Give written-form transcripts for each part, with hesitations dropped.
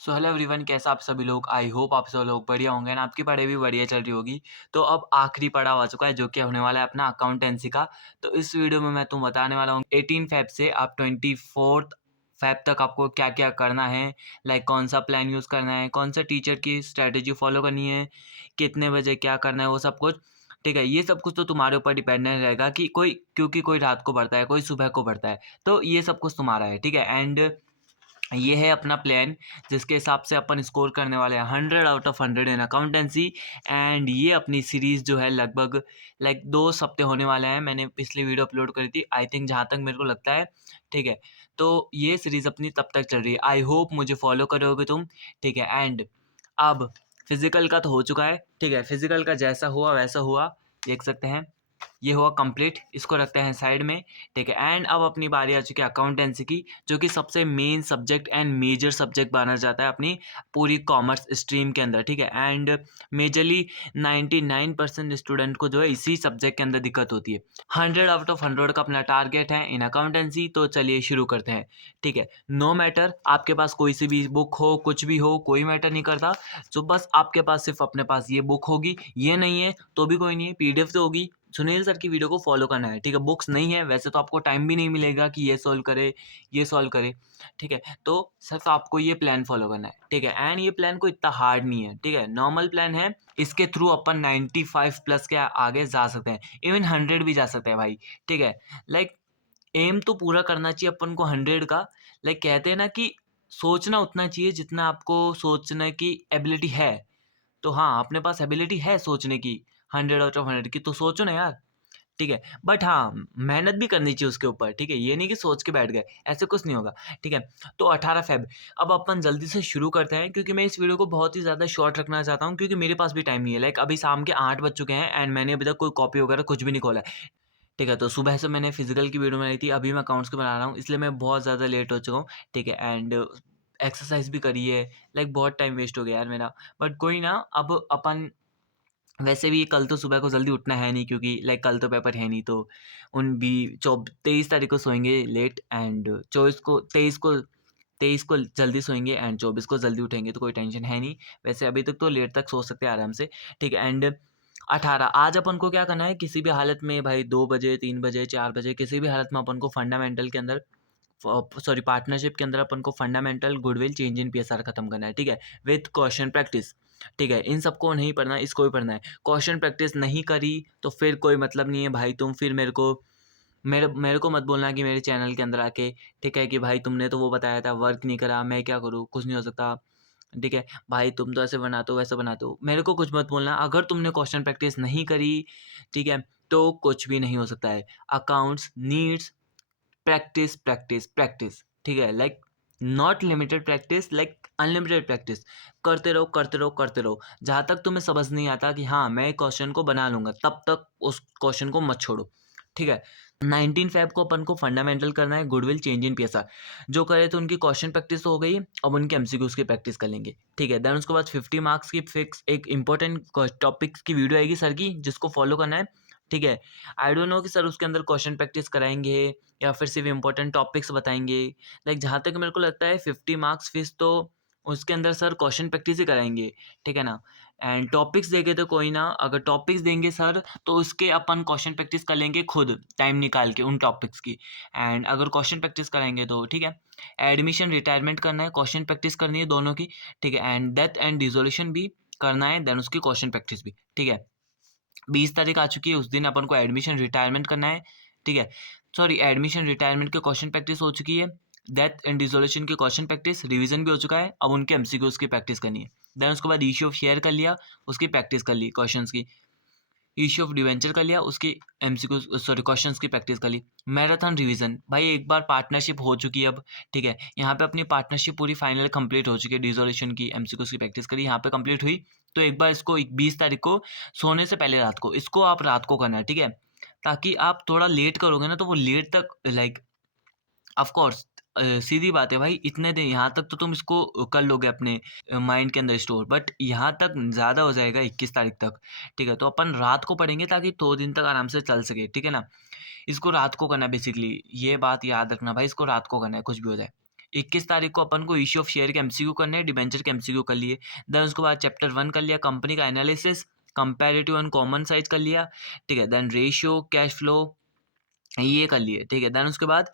So hello everyone, कैसा आप सभी लोग। आई होप आप सब लोग बढ़िया होंगे ना, आपकी पढ़ाई भी बढ़िया चल रही होगी। तो अब आखिरी पड़ाव आ चुका है जो कि होने वाला है अपना अकाउंटेंसी का। तो इस वीडियो में मैं तुम्हें बताने वाला हूँ 18 फेब से आप 24 फेब तक आपको क्या क्या करना है। लाइक कौन सा प्लान यूज़ करना है, कौन सा टीचर की स्ट्रैटेजी फॉलो करनी है, कितने बजे क्या करना है, वो सब कुछ। ठीक है, ये सब कुछ तो तुम्हारे ऊपर डिपेंडेंट रहेगा कि क्योंकि कोई रात को पढ़ता है, कोई सुबह को पढ़ता है। तो ये सब कुछ तुम्हारा है, ठीक है। एंड ये है अपना प्लान जिसके हिसाब से अपन स्कोर करने वाले हैं 100 out of 100 in accountancy. And ये अपनी सीरीज़ जो है लगभग लाइक 2 हफ्ते होने वाले हैं। मैंने पिछली वीडियो अपलोड करी थी, आई थिंक, जहाँ तक मेरे को लगता है। ठीक है, तो ये सीरीज़ अपनी तब तक चल रही है। आई होप मुझे फॉलो करोगे तुम। ठीक है, एंड अब फिजिकल का तो हो चुका है। ठीक है, फिजिकल का जैसा हुआ वैसा हुआ, देख सकते हैं। ये हुआ कंप्लीट, इसको रखते हैं साइड में। ठीक है, एंड अब अपनी बारी आ चुकी है अकाउंटेंसी की, जो कि सबसे main subject and major subject माना जाता है अपनी पूरी कॉमर्स स्ट्रीम के अंदर। ठीक है, एंड मेजरली 99% स्टूडेंट को जो है इसी सब्जेक्ट के अंदर दिक्कत होती है। 100 आउट ऑफ 100 का अपना टारगेट है इन अकाउंटेंसी। तो चलिए शुरू करते हैं। ठीक है, नो मैटर आपके पास कोई सी भी बुक हो, कुछ भी हो, कोई मैटर नहीं करता। तो बस आपके पास सिर्फ अपने पास ये बुक होगी, ये नहीं है तो भी कोई नहीं है, पीडीएफ तो होगी। सुनील सर की वीडियो को फॉलो करना है। ठीक है, बुक्स नहीं है वैसे तो आपको टाइम भी नहीं मिलेगा कि ये सॉल्व करे, ये सॉल्व करे। ठीक है, तो सिर्फ आपको ये प्लान फॉलो करना है। ठीक है, एंड ये प्लान को इतना हार्ड नहीं है। ठीक है, नॉर्मल प्लान है। इसके थ्रू अपन 95 प्लस के आगे जा सकते हैं, इवन 100 भी जा सकते हैं भाई। ठीक है, लाइक एम तो पूरा करना चाहिए अपन को 100 का। लाइक कहते हैं ना कि सोचना उतना चाहिए जितना आपको सोचने की एबिलिटी है। तो हाँ, अपने पास एबिलिटी है सोचने की 100 आउट ऑफ 100 की, तो सोचो ना यार। ठीक है, बट हाँ, मेहनत भी करनी चाहिए उसके ऊपर। ठीक है, ये नहीं कि सोच के बैठ गए, ऐसे कुछ नहीं होगा। ठीक है, तो 18 फेब अब अपन जल्दी से शुरू करते हैं, क्योंकि मैं इस वीडियो को बहुत ही ज़्यादा शॉर्ट रखना चाहता हूँ, क्योंकि मेरे पास भी टाइम नहीं है। लाइक अभी शाम के 8 बज चुके हैं एंड मैंने अभी तक कोई कॉपी वगैरह कुछ भी नहीं खोला है। ठीक है, तो सुबह से मैंने फिजिकल की वीडियो बनाई थी, अभी मैं अकाउंट्स की बना रहा हूँ, इसलिए मैं बहुत ज़्यादा लेट हो चुका हूँ। ठीक है, एंड एक्सरसाइज भी करी है। लाइक बहुत टाइम वेस्ट हो गया यार मेरा, बट कोई ना। अब अपन वैसे भी कल तो सुबह को जल्दी उठना है नहीं, क्योंकि लाइक कल तो पेपर है नहीं। तो उन भी 23 तारीख को सोएंगे लेट, एंड 23 को जल्दी सोएंगे एंड 24 को जल्दी उठेंगे, तो कोई टेंशन है नहीं। वैसे अभी तक तो लेट तक सो सकते हैं आराम से। ठीक है, एंड 18 आज अपन को क्या करना है, किसी भी हालत में भाई 2 बजे, 3 बजे, 4 बजे, किसी भी हालत में अपन को फंडामेंटल के अंदर, सॉरी, पार्टनरशिप के अंदर अपन को fundamental, goodwill, change in PSR खत्म करना है। ठीक है, विथ क्वेश्चन प्रैक्टिस। ठीक है, इन सबको नहीं पढ़ना है, इसको भी पढ़ना है। क्वेश्चन प्रैक्टिस नहीं करी तो फिर कोई मतलब नहीं है भाई। तुम फिर मेरे मेरे को मत बोलना कि मेरे चैनल के अंदर आके, ठीक है, कि भाई तुमने तो वो बताया था, वर्क नहीं करा, मैं क्या करूँ, कुछ नहीं हो सकता। ठीक है, भाई तुम तो ऐसे बनाते हो, वैसे बनाते हो, मेरे को कुछ मत बोलना। अगर तुमने क्वेश्चन प्रैक्टिस नहीं करी, ठीक है, तो कुछ भी नहीं हो सकता है। Accounts needs practice, practice, practice. ठीक है, like not limited practice, like unlimited practice. करते रहो, करते रहो, करते रहो, जहाँ तक तुम्हें समझ नहीं आता कि हाँ मैं क्वेश्चन को बना लूंगा, तब तक उस क्वेश्चन को मत छोड़ो। ठीक है, 19 फैब को अपन को फंडामेंटल करना है, गुडविल, चेंज इन पीएसआर। जो करे तो उनकी क्वेश्चन प्रैक्टिस तो हो गई, अब उनके एमसीक्यूज की प्रैक्टिस कर लेंगे। ठीक है, देन उसके बाद 50 मार्क्स की फिक्स एक इंपॉर्टेंट टॉपिक्स की वीडियो आएगी सर की, जिसको फॉलो करना है। ठीक है, आई डोंट नो कि सर उसके अंदर क्वेश्चन प्रैक्टिस कराएंगे या फिर सिर्फ इम्पोर्टेंट टॉपिक्स बताएँगे। लाइक जहाँ तक मेरे को लगता है 50 मार्क्स फीस तो उसके अंदर सर क्वेश्चन प्रैक्टिस ही कराएँगे, ठीक है ना? एंड टॉपिक्स देंगे तो कोई ना, अगर टॉपिक्स देंगे सर तो उसके अपन क्वेश्चन प्रैक्टिस कर लेंगे खुद टाइम निकाल के उन टॉपिक्स की। एंड अगर क्वेश्चन प्रैक्टिस कराएँगे तो ठीक है। एडमिशन, रिटायरमेंट करना है, क्वेश्चन प्रैक्टिस करनी है दोनों की, ठीक है? एंड डेथ एंड डिसोल्यूशन भी करना है, देन उसकी क्वेश्चन प्रैक्टिस भी, ठीक है? 20 तारीख आ चुकी है, उस दिन अपन को एडमिशन रिटायरमेंट करना है। ठीक है, सॉरी, एडमिशन रिटायरमेंट की क्वेश्चन प्रैक्टिस हो चुकी है। डेथ एंड डिसोल्यूशन की क्वेश्चन प्रैक्टिस, रिवीजन भी हो चुका है, अब उनके एमसीक्यूज की प्रैक्टिस करनी है। देन उसके बाद इश्यू ऑफ शेयर कर लिया, उसकी प्रैक्टिस कर ली क्वेश्चंस की। इश्यू ऑफ डिवेंचर कर लिया, उसकी एमसीक्यू, सॉरी, क्वेश्चंस की प्रैक्टिस कर ली। मैराथन रिवीजन, भाई एक बार पार्टनरशिप हो चुकी है अब। ठीक है, यहाँ पे अपनी पार्टनरशिप पूरी फाइनल कंप्लीट हो चुकी है, डिसोल्यूशन की एमसीक्यूज की प्रैक्टिस करी, यहाँ पे कंप्लीट हुई। तो एक बार इसको 20 तारीख को सोने से पहले रात को, इसको आप रात को करना है। ठीक है, ताकि आप थोड़ा लेट करोगे ना तो वो लेट तक, लाइक ऑफ कोर्स, सीधी बात है भाई, इतने दिन यहाँ तक तो तुम इसको कर लोगे अपने माइंड के अंदर स्टोर, बट यहाँ तक ज़्यादा हो जाएगा 21 तारीख तक। ठीक है, तो अपन रात को पढ़ेंगे ताकि 2 दिन तक आराम से चल सके, ठीक है ना? इसको रात को करना है बेसिकली, ये बात याद रखना भाई, इसको रात को करना है कुछ भी हो जाए। 21 तारीख को अपन को इश्यू ऑफ शेयर के एमसीक्यू करने हैं, डिबेंचर के एमसीक्यू कर लिए। देन उसके बाद चैप्टर 1 कर लिया, कंपनी का analysis, comparative and common size कर लिया, ठीक है। देन रेशियो, कैश फ्लो, ये कर लिए, ठीक है। देन उसके बाद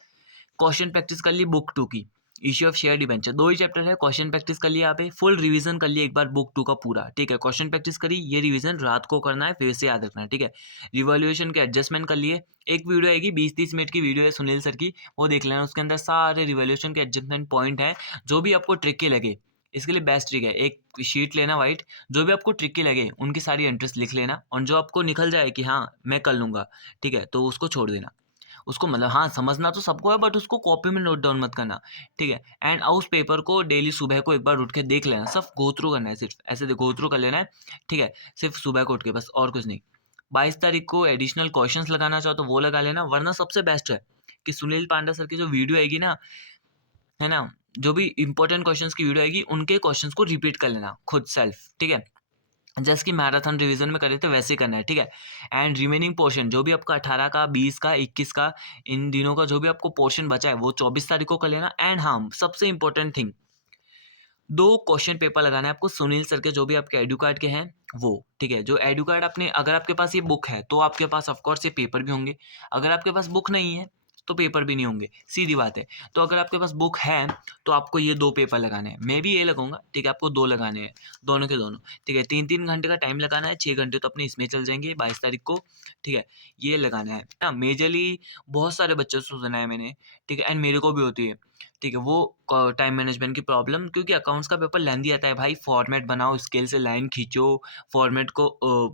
क्वेश्चन प्रैक्टिस कर ली बुक 2 की, issue of share debenture, 2 he chapter है, क्वेश्चन प्रैक्टिस कर लिया। यहाँ पे फुल रिवीजन कर लिया एक बार बुक 2 का पूरा, ठीक है। क्वेश्चन प्रैक्टिस करी, ये रिवीजन रात को करना है, फिर से याद रखना है, ठीक है। रिवॉल्यूशन के एडजस्टमेंट कर लिए, एक वीडियो आएगी 20-30 मिनट की वीडियो है सुनील सर की, वो देख लेना, उसके अंदर सारे रिवॉल्यूशन के एडजस्टमेंट पॉइंट हैं, जो भी आपको ट्रिकी लगे। इसके लिए बेस्ट ट्रिक है, एक शीट लेना वाइट, जो भी आपको ट्रिकी लगे उनकी सारी एंट्रीज लिख लेना, और जो आपको निकल जाए कि हाँ मैं कर लूँगा, ठीक है, तो उसको छोड़ देना। उसको मतलब हाँ, समझना तो सबको है, बट उसको कॉपी में नोट डाउन मत करना, ठीक है। एंड उस पेपर को डेली सुबह को एक बार उठ के देख लेना, सिर्फ गो थ्रू करना है, सिर्फ ऐसे गो थ्रू कर लेना है, ठीक है। सिर्फ सुबह को उठ के, बस और कुछ नहीं। 22 तारीख को एडिशनल क्वेश्चंस लगाना चाहो तो वो लगा लेना, वरना सबसे बेस्ट है कि सुनील पांडा सर की जो वीडियो आएगी ना, है ना, जो भी इंपॉर्टेंट क्वेश्चंस की वीडियो आएगी उनके क्वेश्चंस को रिपीट कर लेना खुद सेल्फ, ठीक है। जैसे कि मैराथन रिवीजन में करे थे वैसे ही करना है, ठीक है। एंड रिमेनिंग पोर्शन जो भी आपका 18 का, 20 का, 21 का, इन दिनों का जो भी आपको पोर्शन बचा है वो 24 तारीख को कर लेना। एंड हाँ, सबसे इंपॉर्टेंट थिंग, 2 क्वेश्चन पेपर लगाना है आपको सुनील सर के, जो भी आपके एडू कार्ड के हैं वो, ठीक है। जो एडू कार्ड अपने, अगर आपके पास ये बुक है तो आपके पास ऑफकोर्स ये पेपर भी होंगे, अगर आपके पास बुक नहीं है तो पेपर भी नहीं होंगे, सीधी बात है। तो अगर आपके पास बुक है तो आपको ये 2 पेपर लगाने हैं, मैं भी ये लगाऊंगा, ठीक है। आपको 2 लगाने हैं, दोनों के दोनों, ठीक है। 3-3 घंटे का टाइम लगाना है, 6 घंटे तो अपने इसमें चल जाएंगे 22 तारीख को, ठीक है। ये लगाना है ना, मेजरली बहुत सारे बच्चों से सुना है मैंने, ठीक है, एंड मेरे को भी होती है, ठीक है, वो टाइम मैनेजमेंट की प्रॉब्लम, क्योंकि अकाउंट्स का पेपर लेंदी आता है भाई, फॉर्मेट बनाओ, स्केल से लाइन खींचो, फॉर्मेट को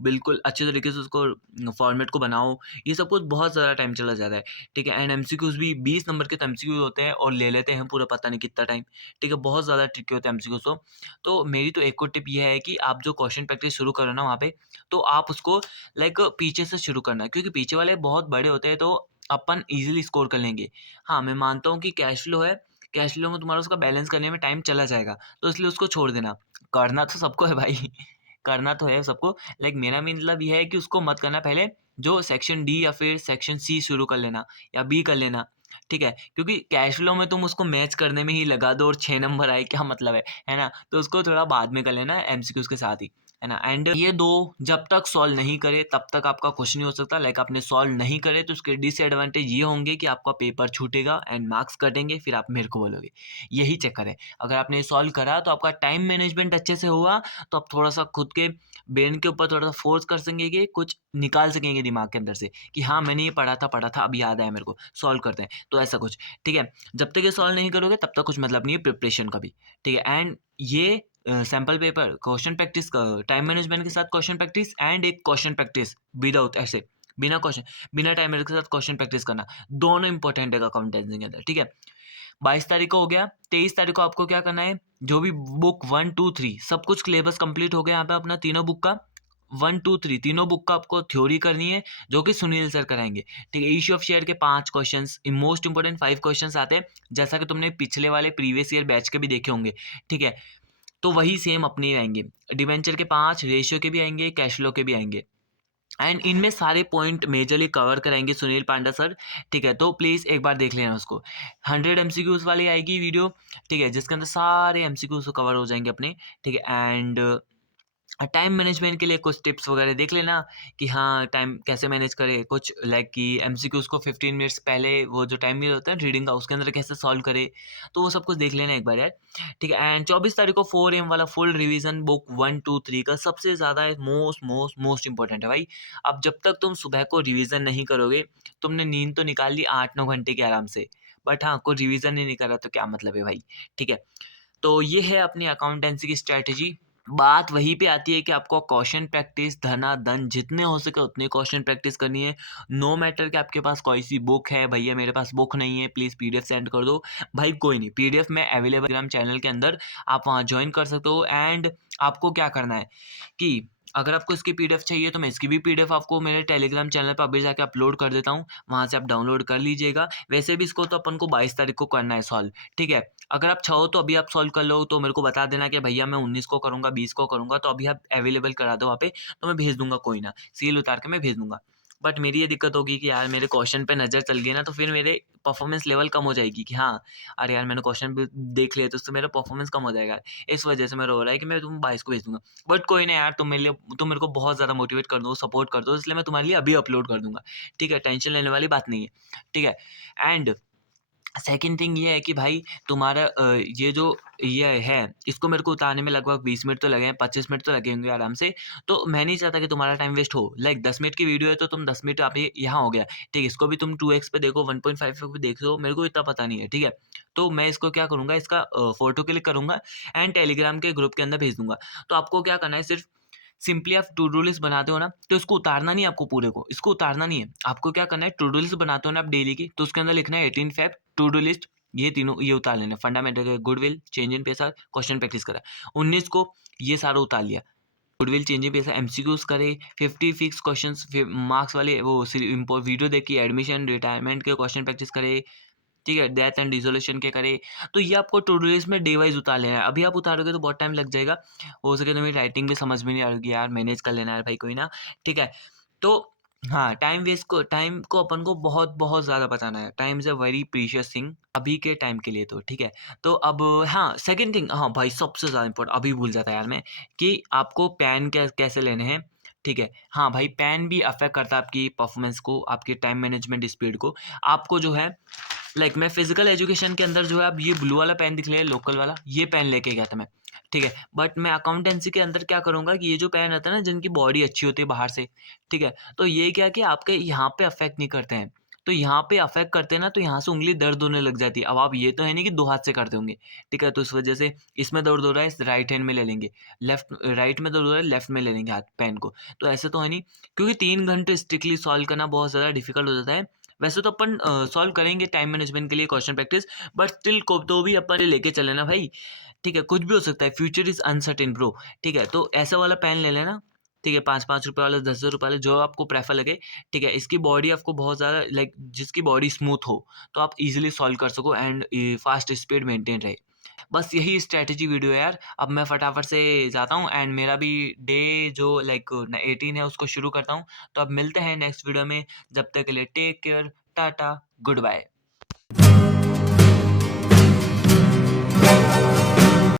बिल्कुल अच्छे तरीके से उसको फॉर्मेट को बनाओ, ये सब कुछ बहुत ज़्यादा टाइम चला जाता है, ठीक है। एंड एमसीक्यूज भी 20 नंबर के तो एमसीक्यूज होते हैं और ले लेते हैं पूरा पता नहीं कितना टाइम, ठीक है, बहुत ज़्यादा ट्रिकी होते हैं एमसीक्यूज। तो मेरी तो एक और टिप ये है कि आप जो क्वेश्चन प्रैक्टिस शुरू करो ना वहाँ पे, तो आप उसको लाइक पीछे से शुरू करना, क्योंकि पीछे वाले बहुत बड़े होते हैं, तो अपन ईजिली स्कोर कर लेंगे। हाँ, मैं मानता हूँ कि कैश फ्लो है, कैश फ्लो में तुम्हारा उसका बैलेंस करने में टाइम चला जाएगा, तो इसलिए उसको छोड़ देना। करना तो सबको है भाई, करना तो है सबको, लाइक मेरा मतलब ये है कि उसको मत करना पहले, जो सेक्शन डी या फिर सेक्शन सी शुरू कर लेना या बी कर लेना, ठीक है। क्योंकि कैश फ्लो में तुम उसको मैच करने में ही लगा दो और 6 नंबर आए, क्या मतलब है ना? तो उसको थोड़ा बाद में कर लेना एमसीक्यूज़ के साथ ही, है ना? एंड ये 2 जब तक सॉल्व नहीं करे तब तक आपका कुछ नहीं हो सकता। लाइक आपने सॉल्व नहीं करे तो उसके डिसएडवांटेज ये होंगे कि आपका पेपर छूटेगा एंड मार्क्स कटेंगे, फिर आप मेरे को बोलोगे। यही चक्कर है। अगर आपने सॉल्व करा तो आपका टाइम मैनेजमेंट अच्छे से हुआ, तो आप थोड़ा-सा खुद के ब्रेन के ऊपर थोड़ा-सा फोर्स कर सकेंगे, कुछ निकाल सकेंगे दिमाग के अंदर से कि हाँ, मैंने ये पढ़ा था, अब याद आया मेरे को, सॉल्व करते हैं। तो ऐसा कुछ, ठीक है। जब तक ये सॉल्व नहीं करोगे तब तक कुछ मतलब नहीं है प्रिपरेशन का भी, ठीक है। एंड ये सैंपल पेपर, क्वेश्चन प्रैक्टिस का, टाइम मैनेजमेंट के साथ क्वेश्चन प्रैक्टिस एंड एक क्वेश्चन प्रैक्टिस विदाउट ऐसे, बिना क्वेश्चन, बिना टाइम मैनेजमेंट के साथ क्वेश्चन प्रैक्टिस करना, दोनों इंपॉर्टेंट है अकाउंटेंसी के अंदर, ठीक है। 22 तारीख को हो गया, 23 तारीख को आपको क्या करना है, जो भी बुक 1, 2, 3 सब कुछ सिलेबस कंप्लीट हो गया यहाँ पे अपना तीनों बुक का, 1, 2, 3 तीनों बुक का आपको थ्योरी करनी है, जो कि सुनील सर कराएंगे, ठीक है। इश्यू ऑफ शेयर के 5 क्वेश्चंस, मोस्ट इंपोर्टेंट 5 क्वेश्चंस आते हैं, जैसा कि तुमने पिछले वाले प्रीवियस ईयर बैच के भी देखे होंगे, ठीक है। तो वही सेम अपने आएंगे, डिबेंचर के 5, रेशियो के भी आएंगे, कैश फ्लो के भी आएंगे, एंड इनमें सारे पॉइंट मेजरली कवर कराएंगे सुनील पांडा सर, ठीक है। तो प्लीज़ एक बार देख लेना उसको, 100 एमसीक्यूज वाली आएगी वीडियो, ठीक है, जिसके अंदर सारे एमसीक्यूज कवर हो जाएंगे अपने, ठीक है। एंड टाइम मैनेजमेंट के लिए कुछ टिप्स वगैरह देख लेना कि हाँ, टाइम कैसे मैनेज करें, कुछ लाइक कि एमसीक्यूज को 15 मिनट्स पहले वो जो टाइम मिल होता है रीडिंग का, उसके अंदर कैसे सॉल्व करे, तो वो सब कुछ देख लेना एक बार यार, ठीक है। एंड 24 तारीख को 4 AM वाला फुल रिवीजन बुक 1, 2, 3 का सबसे ज़्यादा मोस्ट मोस्ट मोस्ट इंपॉर्टेंट है भाई। अब जब तक तुम सुबह को रिवीजन नहीं करोगे, तुमने नींद तो निकाल ली 8-9 घंटे की आराम से, बट हाँ, कोई रिवीजन ही नहीं करा तो क्या मतलब है भाई, ठीक है। तो ये है अपनी अकाउंटेंसी की स्ट्रैटेजी। बात वहीं पे आती है कि आपको क्वेश्चन प्रैक्टिस धनाधन जितने हो सके उतने क्वेश्चन प्रैक्टिस करनी है। नो मैटर कि आपके पास कोई सी बुक है, भैया मेरे पास बुक नहीं है प्लीज़ पीडीएफ सेंड कर दो। भाई कोई नहीं, पीडीएफ में अवेलेबल टेलीग्राम चैनल के अंदर, आप वहाँ ज्वाइन कर सकते हो। एंड आपको क्या करना है कि अगर आपको इसकी पीडीएफ चाहिए तो मैं इसकी भी पीडीएफ आपको मेरे टेलीग्राम चैनल पर अभी जाके अपलोड कर देता हूँ, वहाँ से आप डाउनलोड कर लीजिएगा। वैसे भी इसको तो अपन को 22 तारीख को करना है सॉल्व, ठीक है। अगर आप चाहो तो अभी आप सॉल्व कर लो, तो मेरे को बता देना कि भैया मैं 19 को करूँगा, 20 को करूँगा, तो अभी आप अवेलेबल करा दो वहाँ पे, तो मैं भेज दूँगा, कोई ना, सील उतार के मैं भेज दूँगा। बट मेरी ये दिक्कत होगी कि यार मेरे क्वेश्चन पे नज़र चल गई ना, तो फिर मेरे परफॉर्मेंस लेवल कम हो जाएगी कि हाँ, अरे यार मैंने क्वेश्चन भी देख लिया तो उससे मेरा परफॉर्मेंस कम हो जाएगा। इस वजह से मेरा हो रहा है कि मैं तुम 22 को भेज दूँगा। बट कोई ना यार, तुम मेरे को बहुत ज़्यादा मोटिवेट कर दो, सपोर्ट कर दो, इसलिए मैं तुम्हारे लिए अभी अपलोड कर दूँगा। ठीक है? टेंशन लेने वाली बात नहीं है। ठीक है? एंड सेकंड थिंग ये है कि भाई तुम्हारा ये जो ये है, इसको मेरे को उतारने में लगभग 20 मिनट तो लगे हैं, 25 मिनट तो लगे होंगे आराम से। तो मैं नहीं चाहता कि तुम्हारा टाइम वेस्ट हो। लाइक 10 मिनट की वीडियो है तो तुम 10 मिनट आप ये यहाँ हो गया। ठीक है? इसको भी तुम 2x पे देखो, 1.5 पे देखो, मेरे को इतना पता नहीं है। ठीक है? तो मैं इसको क्या करूँगा, इसका फ़ोटो क्लिक करूँगा एंड टेलीग्राम के ग्रुप के अंदर भेज दूँगा। तो आपको क्या करना है, सिर्फ़ सिंपली आप टू डू लिस्ट बनाते हो ना, तो इसको उतारना नहीं है आपको पूरे को, इसको उतारना नहीं है। आपको क्या करना है, टू डू लिस्ट बनाते हो ना आप डेली की, तो उसके अंदर लिखना है 18 फ़ेब टू डू लिस्ट, ये तीनों ये उतार लेना है। फंडामेंटल, गुडविल, चेंज इन पेशा, क्वेश्चन प्रैक्टिस करा। 19 को ये सारा उतार लिया। गुडविल, चेंज इन पेशा, एमसीक्यूज़ करे, 50 फिक्स क्वेश्चंस मार्क्स वाले वो वीडियो देखी, एडमिशन, रिटायरमेंट के क्वेश्चन प्रैक्टिस करे। ठीक है? डेथ एंड डिसोल्यूशन के करे। तो ये आपको टू डू लिस्ट में डे वाइज़ उतार लेना है। अभी आप उतारोगे तो बहुत टाइम लग जाएगा। हो सके तो मेरी राइटिंग भी समझ में नहीं आ रही होगी यार, मैनेज कर लेना यार भाई कोई ना। ठीक है? तो हाँ, टाइम को अपन को बहुत ज़्यादा बचाना है। Time is a very precious thing अभी के टाइम के लिए तो, ठीक है? तो अब हाँ, सेकंड थिंग, हाँ भाई सबसे ज़्यादा इम्पोर्टेंट अभी भूल जाता यार मैं, कि आपको पेन कैसे लेने हैं। ठीक है? हाँ भाई, पेन भी अफ़ेक्ट करता है आपकी परफ़ॉर्मेंस को, आपके टाइम मैनेजमेंट स्पीड को। आपको जो है, लाइक मैं फिजिकल एजुकेशन के अंदर जो है, अब ये ब्लू वाला पेन दिख रहा है लोकल वाला, ये पेन लेके गया था मैं। ठीक है? बट मैं अकाउंटेंसी के अंदर क्या करूँगा कि ये जो पेन आता है ना, जिनकी बॉडी अच्छी होती है बाहर से, ठीक है? तो ये क्या कि आपके यहाँ पे अफ़ेक्ट नहीं करते हैं। तो यहाँ पे अफ़ेक्ट करते हैं ना, तो यहाँ से उँगली दर्द होने लग जाती है। अब आप ये तो है नहीं कि 2 हाथ से करते होंगे, ठीक है? तो इस वजह से इसमें दर्द हो रहा है, इस राइट हैंड में ले लेंगे, राइट में दर्द हो रहा है, लेफ्ट में ले लेंगे हाथ पेन को। तो ऐसे तो है नहीं, क्योंकि 3 घंटे स्ट्रिक्टली सॉल्व करना बहुत ज़्यादा डिफ़िकल्ट हो जाता है। वैसे तो अपन सॉल्व करेंगे टाइम मैनेजमेंट के लिए क्वेश्चन प्रैक्टिस, बट स्टिल को तो भी अपन लेके चले ना भाई। ठीक है? कुछ भी हो सकता है, फ्यूचर इज़ अनसर्टेन ब्रो। ठीक है? तो ऐसा वाला पेन ले लेना। ठीक है? 5-5 रुपए वाला, 10-10 रुपए वाला, जो आपको प्रेफर लगे। ठीक है? इसकी बॉडी आपको बहुत ज़्यादा, लाइक जिसकी बॉडी स्मूथ हो, तो आप इज़िली सॉल्व कर सको एंड फास्ट स्पीड मेंटेन रहे। बस यही स्ट्रैटेजी वीडियो है यार। अब मैं फटाफट से जाता हूँ एंड मेरा भी डे जो लाइक 18 है उसको शुरू करता हूँ। तो अब मिलते हैं नेक्स्ट वीडियो में। जब तक के लिए take care, tata, good bye.